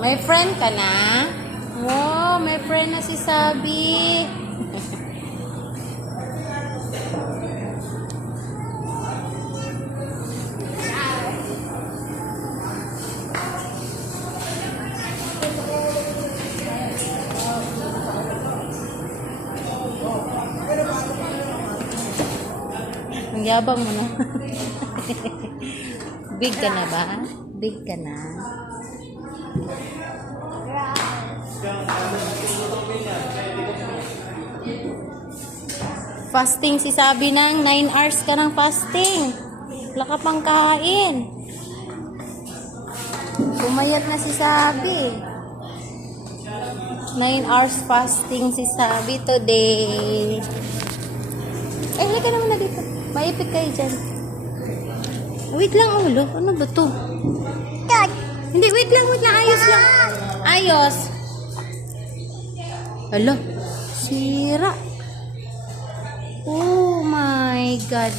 May friend ka na? Wow, may friend na si Sabi. Ang yabang mo na. Big ka na ba? Big ka na? Fasting si Sabi ng 9 hours ka ng fasting. Wala ka pang kain. Pumayat na si Sabi. 9 hours fasting si Sabi today. Ay, halika naman na dito. Maipit kayo dyan. Wait lang, ulo. Ano ba to? Hindi, wait lang. Ayos lang. Ayos. Alo, sira. Oh my God.